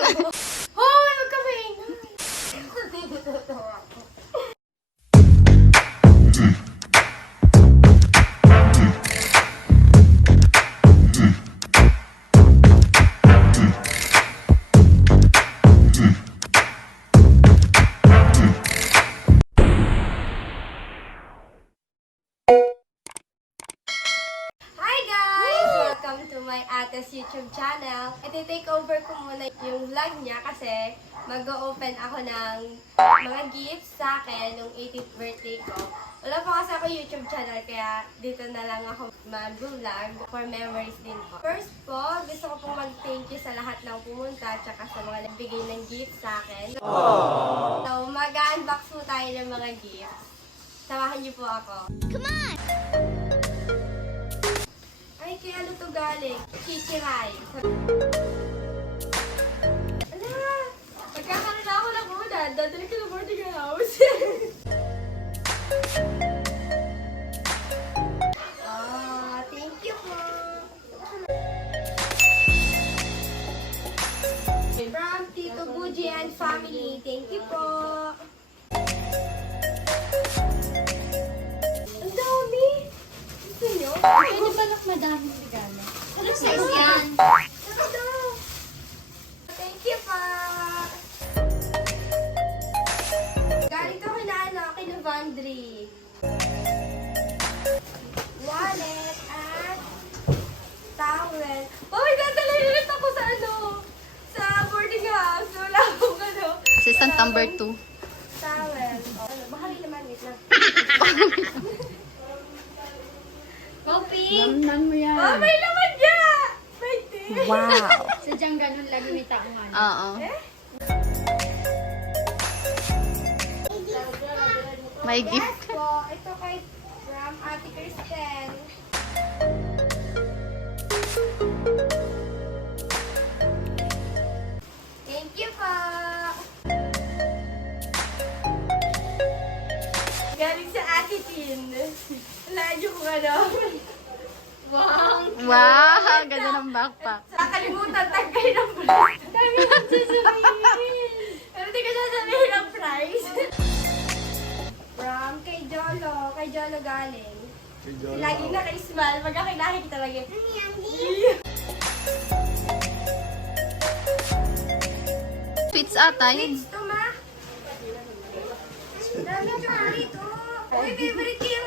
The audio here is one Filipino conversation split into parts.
Hoy, wag ka maingay. Welcome to my ate's YouTube channel. Iti-take over ko muna yung vlog niya kasi mag-o-open ako ng mga gifts sa akin nung 18th birthday ko. Wala pa kasi ako YouTube channel kaya dito na lang ako mag-vlog for memories din po. First po, gusto ko pong mag-thank you sa lahat ng pumunta at saka sa mga nagbigay ng gifts sa akin. So, mag-unbox po tayo ng mga gifts. Samahan niyo po ako. Come on! Ay, kaya ano to galing? Chichiray. Ala! Magkakaroon na ako ng ulan. Dadali ko ng boarding house. Thank you po. From Tito Buji and family. Thank you po. Ang dami! Gusto nyo? Pwede ba lang madaming regalo? Anong size yan? Ito! Thank you pa! Galing to kina Vandry. Wallet at towel. Oh, dadalhin ulit ako sa sa boarding house. Wala akong Assistant number 2. towel. Mahali naman. Wait lang. Coffee! Lamnan mo yan. Oh, may laman niya! May tea! Wow! Sadyang ganun lagi may taongan. Oo. Eh? May Yes gift. po. Ito kay from Ate Kristen. Thank you po. Galing sa Ate Tin. Layo ko Wow! Wow! Ganda ng backpack. Nakalimutan, tagay ng price. Dami nang sasabihin. Pero di ko sasabihin ang price. From kay Jolo. Kay Jolo galing. Lagi naka-smile. Pag ako nakikita lagi. Sweets ata yun. Sweets to, ma. Dami chocolate, oh. Uy, favorite ko yung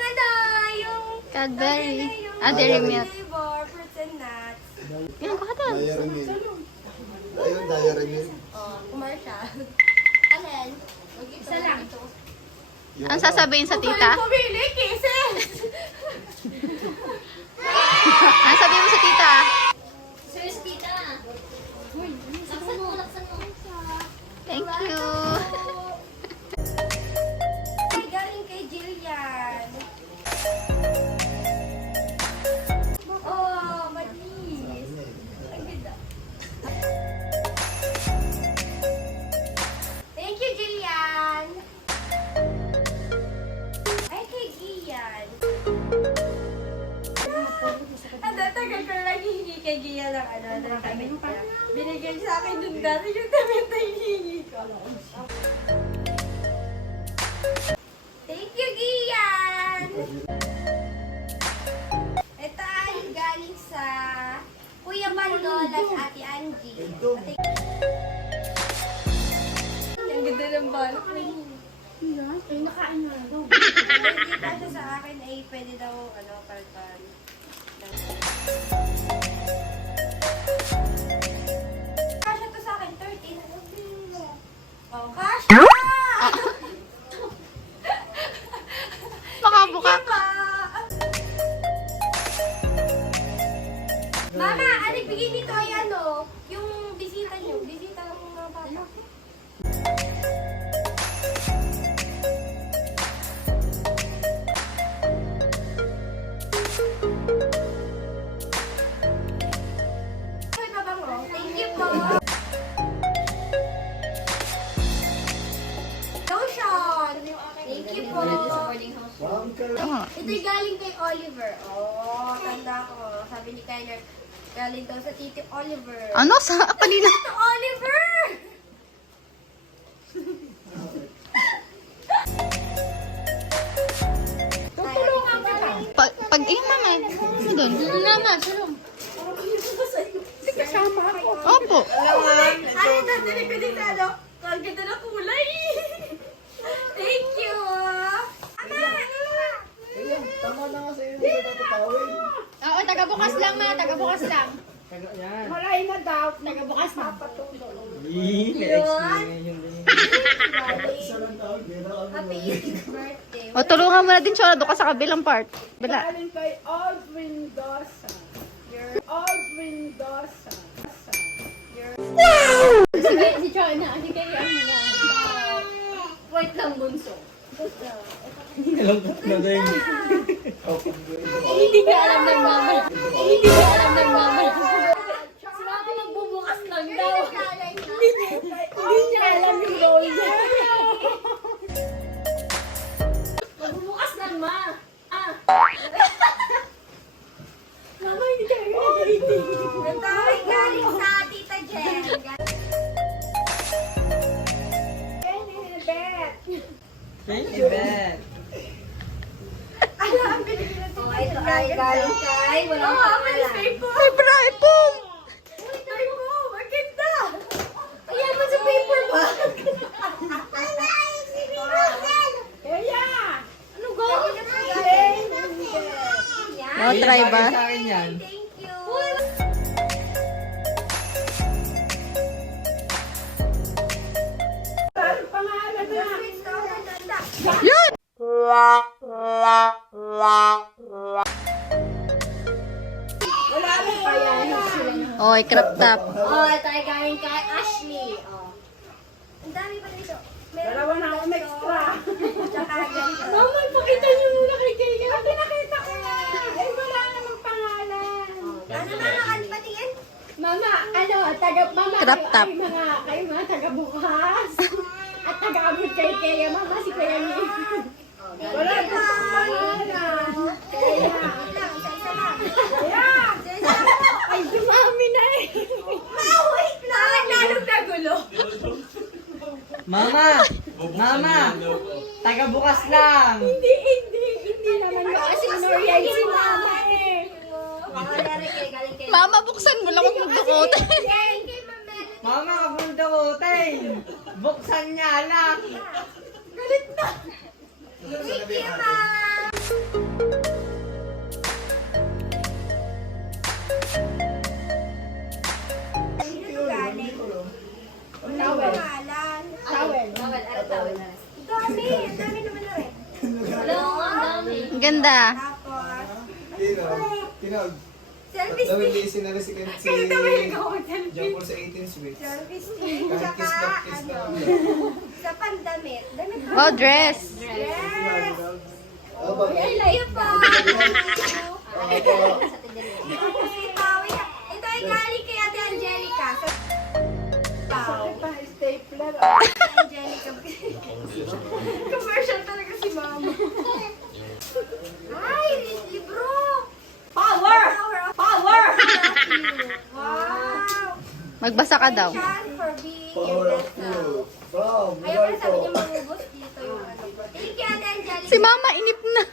yung Cadbury. yung Dairy milk. flavor, fruits and nuts. Yan ko hatan. Diary milk. Ayun, diary milk. Oh, commercial. Alin? Isa lang. Ang sasabihin sa tita? Pumili, kisses! Ang sabihin mo sa tita? Serious, tita. Laksan mo, laksan mo. Thank you. Ay, galing kay Jillian. Oh, malis. Ang ganda. Thank you, Jillian. Ay, kay Gian. Ang tagal ko lang hihingi kay Gian ng ng damit niya. Binigay sa akin dun dati yung damit na hihingi ko. Thank you, Gian! Ito ay galing sa Kuya Manol at Ate Angie. Ang ganda ng balak. Ay, nakain na. Hindi pa siya sa akin ay pwede daw palpan. Kasha to sa akin, 13. Oh, kasha! Baka buka. Mama, aling bigay nito ay yung bisita niyo. Bisita ng mga bata. Ay, mabango. Thank you po. Lotion. Thank you po. Ito'y galing kay Oliver. Oh, tanda ko. Sabi ni Kyler, galing daw sa Tito Oliver. Ano? Sa kanina? Tito Oliver! doon. Mama, sulong. Hindi kasama ako. Opo. Ay, nandali ko din ano. Ang ganda na kulay. Thank you. Ayan, tama na nga sa'yo na natatawin. Oo, taga-bukas lang ma. Taga-bukas lang. Malay na daw. Taga-bukas na. Isa lang tawag, di na Happy kami 18th birthday. O, tulungan mo na din siya doon ka sa kabilang part. Bila. Galing kay Aldwin Dosa. Aldwin Dosa. Si Choy na. Si Kheya ang na. Wait lang, bunso. Nalungkot na din. Hindi ka alam ng mama. Hindi ka alam ng mama. Si Mama magbubukas lang daw. Hindi niya alam yung role niya. Magbubukas lang, ma. Mama, hindi ka nag-greeting. Ang tawag galing sa Tita Jen. Thank you, Ben. Alam, binigyan natin. Oh, ito ay galing kay. Walang pangalan. Libre po. Uy, tayo mo. Ang ganda. Ayan mo sa paper ba? Kaya! Ano go? O, try ba? Sa akin yan. Thank you. Ano pangalan na? Sweet star, ang ganda. Yan! Wala na pa yan. Oy, crop top. Oh, ito ay galing kay Ashley. Oh. Ang dami pa dito. Meron Dalawa na akong dito. extra. Tsaka ganito. Mama, pakita niyo muna kay Kheya. Pinakita ko na. Eh, wala namang pangalan. Ano mga patingin? Mama, mama, Crop top. kayo mga taga-bukas. At taga-abot kay Kheya. Mama, si Kheya niyo. Wala Thank you, pa Mom. pangalan. Kaya. Wait lang, isa-isa lang. Kheya! Isa-isa lang po. Ay, dumami na eh. Wait lang. Lalong nagulo. Mama! Mama! Taga bukas lang! Hindi naman ma-asinor yan si mama eh. Mga lari kay galing kay. Mama, buksan mo lang kung magdukot. Galing kay Ma'am Melody. Mama, kapunta ko, tay! Buksan niya lang! Thank you, Ma'am. Sino to galing? Wala pangalan. Towel. Dami. Ang dami naman na rin. Ang ganda. Tapos, Tinag. service Dami fee. busy na rin si Kaya tawag ako mag-selfie. John Paul sa 18 weeks. Service fee. Kahit kiss Tsaka, kiss na ano, lang. sa pandamit. Damit ba? Oh, dress. Yes. Ano ba? Thank you po. Ano ba? Tapos si Pawi. Ito ay galing kay Ate Angelica. Pau. Pa, stapler. Angelica. Commercial talaga si Mama. Ay, libro. Power! Power! Wow! Magbasa ka daw. Passion for being your best Powerful. self. From Ayaw pa sabi niya Roberto. mangubos dito yung ano. Thank you, Ate Angelica. Si Mama, inip na.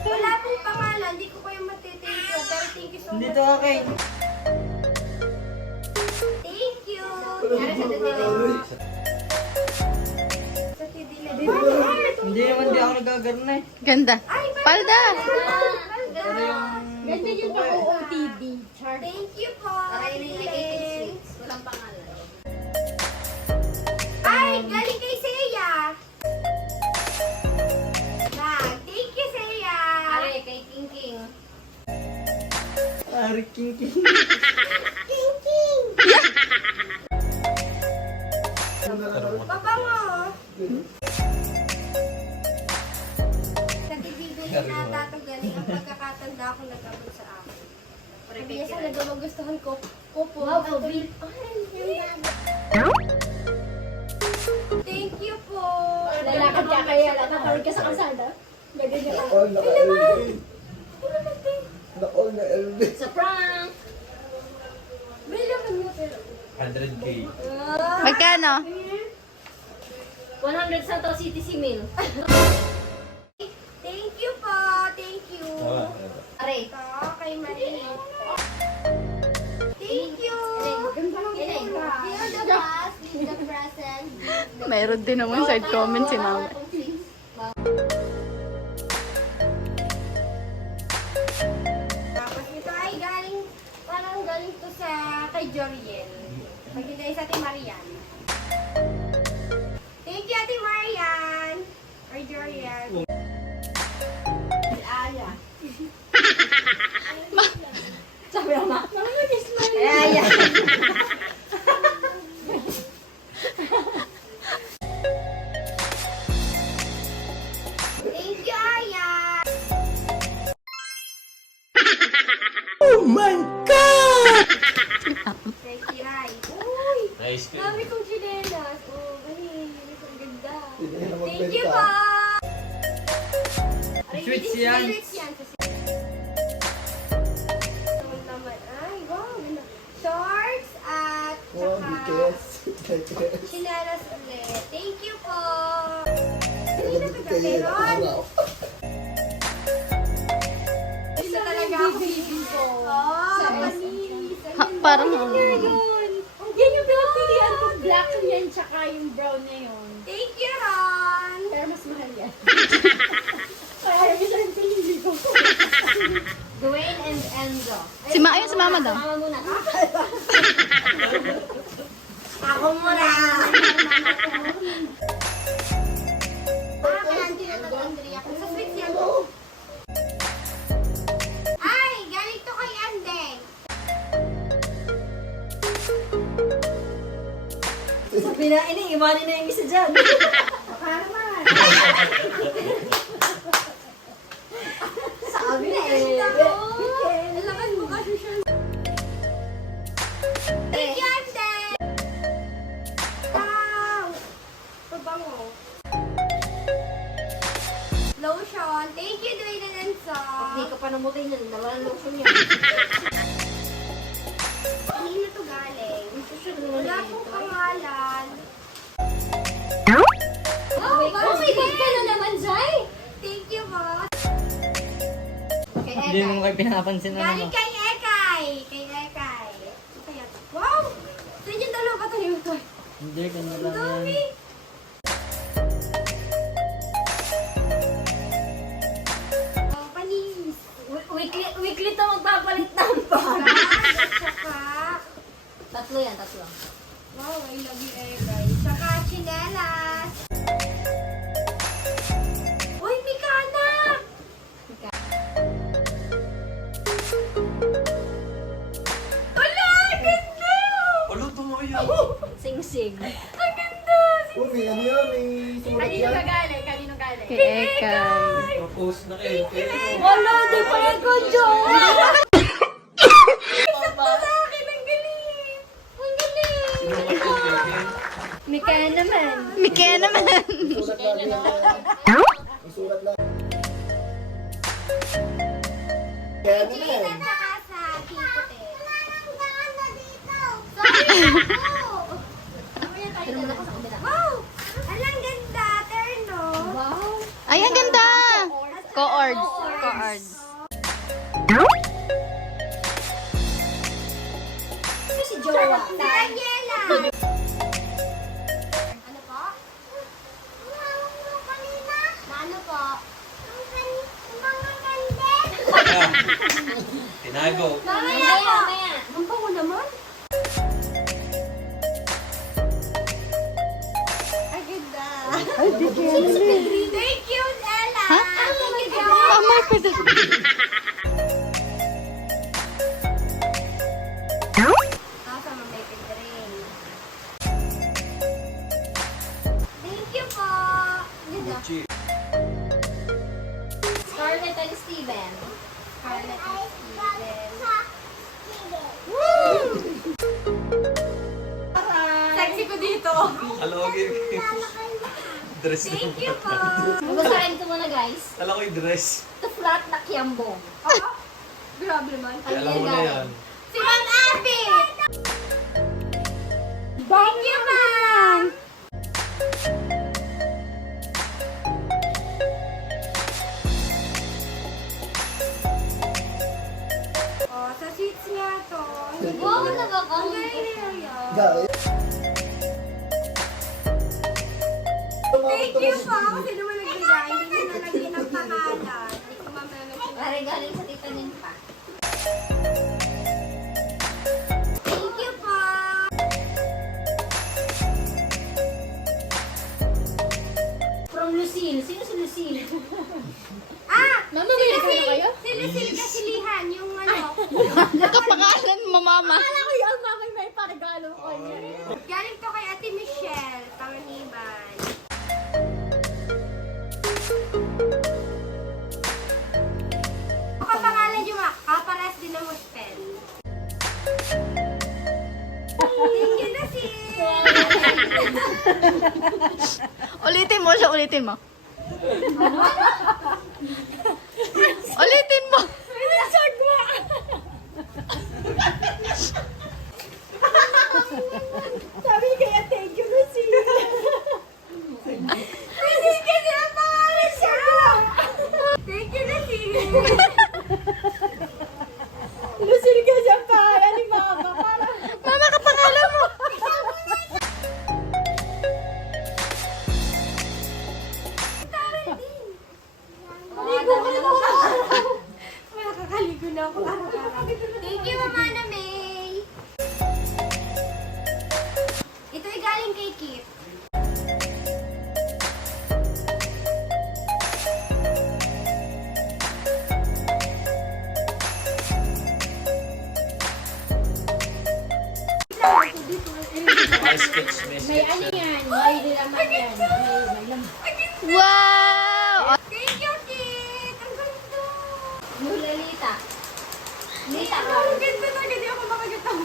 Wala pong pangalan, hindi ko kayo matitake you. Pero thank you so Hindi much. to okay. Thank you. Para sa Tidile. Sa Tidile. Hindi naman di ako nagagarna eh. Ganda. Palda. Ganyan yung pag-OOTD. Char. Thank you po. Tidile. Walang pangalan. Ay, galing kay Kheya. Bag. Thank you, Kheya. Kay King King. Ari king king. King King. Pabango. Nagbibigo din ata ito galing ang pagkakatanda ko nag-abot sa akin. Sabi niya sa nagmagustuhan ko po. Wow, Ay, thank you po. Lalakad ka kaya, lalakad ka sa kalsada. Ganyan ka. All na LV. Na all na LV. Sa prank! May laman mo pero. 100K. Magkano? 100 100 Santo City si Mil. Thank you po. Thank you. Aray. Ito, kay Marie. Thank you. Ganda ng Inay. You're the best. With the present. Mayroon din naman side comment si mama. Tapos ito ay galing, parang galing to sa kay Joriel. Magbigay sa Ate Marian. Thank you, Ate Marian. Or Joriel. Aya. Sabi ako na. Aya. Thank you, Aya. Oh my God! Kay Kiray. Uy! Nice Dami kong chinelas. Oh, galing. Ang ganda. Hindi na Thank you magbenta. po. Sweets yan. Sweets yan. Naman. Ay, wow. Ganda. Shorts at Oh, saka BTS. BTS. chinelas ulit. Thank you po. Kaya Hindi na naman kaya kagameron. araw. Isa talaga ako bibig ko. Oh, panis. Ha, parang Yun. Yan yung pinapilihan ko. Black yan, tsaka yung brown na yun. Thank you, Ron. Pero mas mahal yan. Kaya yung isa yung pinili ko. Dwayne and Enzo. si si mama daw. Mama muna. Ako muna. Kaya hindi na Andrea. Kung sa sweets yan. Ay, galing to kay Andeng. Sabi na, iwanin na yung isa dyan. Baka naman. Sabi na Ang lakas mo kasi siya. Thank you, Andeng. Wow. Pabango. Lotion. Thank you, Dwayne and Enzo. Hindi ka pa namutin yan. Nawalan lotion yan. Kanina to galing. Wala pong pangalan. Oh, my God ka na naman, Jai. Thank you, boss. Kay Hindi Eka. mo kayo pinapansin na Galing kay Ekay. Kay Ekay. Kaya, wow! Saan yung dalawa ba tayo ito? Hindi, kanya Ang lang yan. dami. Oh, panis. Weekly to magpapalit ng bag. At saka, Tatlo yan, tatlo. wow, I love you, Ekay. Saka, chinelas. Uy, Mikana! Wala! Ang ganda! Ulo, tumayo. Sing-sing. Ang ganda! Oh, may ano yan, may sulat yan. galing? Kanino galing? Kay Ekay. Propose na kayo. Wala, di pa yan ko, Joe. Sa akin, ang galing! Ang galing! Sinukat yung Kevin. Mika naman. Mika naman. May sulat lang yan. May sulat lang. Kaya Jane naman. at saka sa Kikote. Sorry ako! Wow! Alang ganda! Terno! Wow. Ay, ang ganda. Co-ords. Co-ords. Si Jowa. Si Daniela! Ano po? Na ano po? Tinago. Mamaya po! Mamaya. Ang bango naman! Ang ganda! Thank you, Ella! Ha? Thank you, Oh my God. Kasama may pindaring. Thank you po! Ganda. Gucci. Scarlett and Steven. Scarlett and Steven. Sexy ko dito. Kalawagi. Dress na. Thank you po. Babasahin ko muna, guys. Kala ko yung dress. The flat na kiyambong. Grabe naman. Alam mo na yan. Si Ma'am Abby! Thank you, Ma'am! gifts nga to. Wow, talaga ka. Ang galing nila yun. Gaya. Thank you po. Kasi naman nagbigay. Hindi mo nalagyan ng pangalan. Hindi ko mamamagin. Pare galing sa tita niyan pa. Thank you po. From Lucille. Sino si Lucille? Mama, Si may regalo Lucille. kayo? Si Lucille Kasilihan. Yung ano. Nakapangalan mo, mama. Akala ko yung mama may paragalo ko niya. Galing to kay Ate Michelle. Panganiban. Kapangalan yung kapares din ng pen. Thank you na si. Ulitin mo siya, ulitin mo. Ulitin mo. Sabi kaya thank you, Lucille. Hindi kasi ang pangalan siya. Thank you na si. Lucille kasi ang pangalan ni mama. Parang Mama, kapangalan mo. ligo ka na ako. May nakakaligo na ako araw-araw. Thank you, Mama na May. Ito ay galing kay Kit. May ano yan, may dilaman yan. May laman. Wow! Thank you, Kit. Ang ganda. Nulalita. Lita ka. Ang ganda na. Hindi ako makagataw.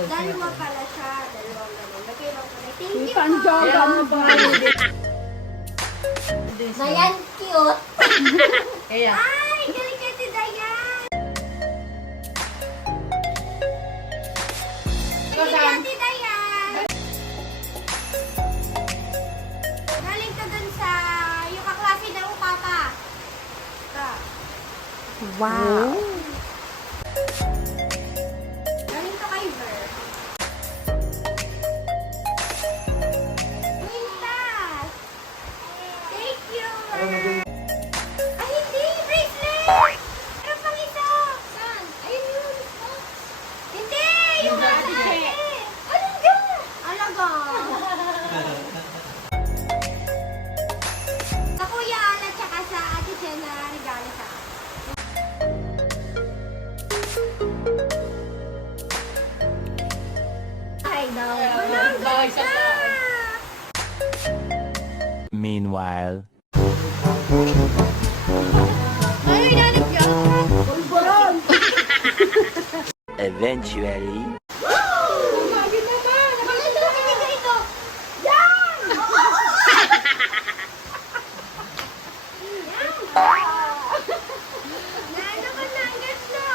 Dalawa pala siya. Dalawang ganun. Magkaibang pala. Thank you po. Panjoga mo ba? Dayan, cute. Kaya. Ay, galing ka si Dayan. Thank you, Ate Dayan. Galing ka dun sa yung kaklase ng papa. Ito. Wow. Galing ka kay Ver. Quintas. Thank you. Ay, hindi. Bracelet. Meron pang isa. Saan? Ayun yun. Hindi. Yung nasa ate. Alaga. Alaga. Sa Kuya Ala tsaka sa Ate Chen na regalo sa akin. Ay, daw. Meanwhile. Ay, nanig niya. Eventually. Bakit naman? Maganda na binigay ito. Nano ka nanggas na.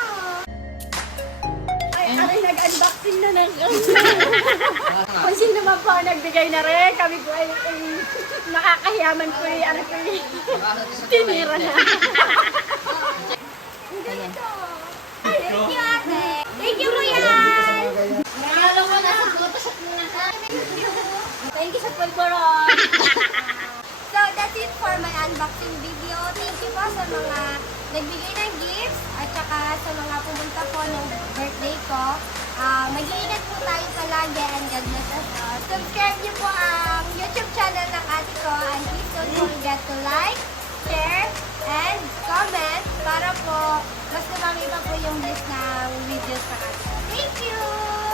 Ay, nag-unboxing na ng kung sino man po ang nagbigay na rin, kami po ay nakakahiyaman po yung ano po yung tinira na. Thank you, ate. Thank you, Kuya. Regalo mo na sa photoshoot mo na. Thank you sa pulburon. So, that's it for my unboxing video. Thank you po sa mga nagbigay ng gifts at saka sa mga pumunta po ng birthday ko. Mag-iingat po tayo palagi and God bless us all. Subscribe niyo po ang YouTube channel ng ate ko and please don't forget to like, share, and comment para po mas dumami pa po yung list ng videos sa ate ko. Thank you!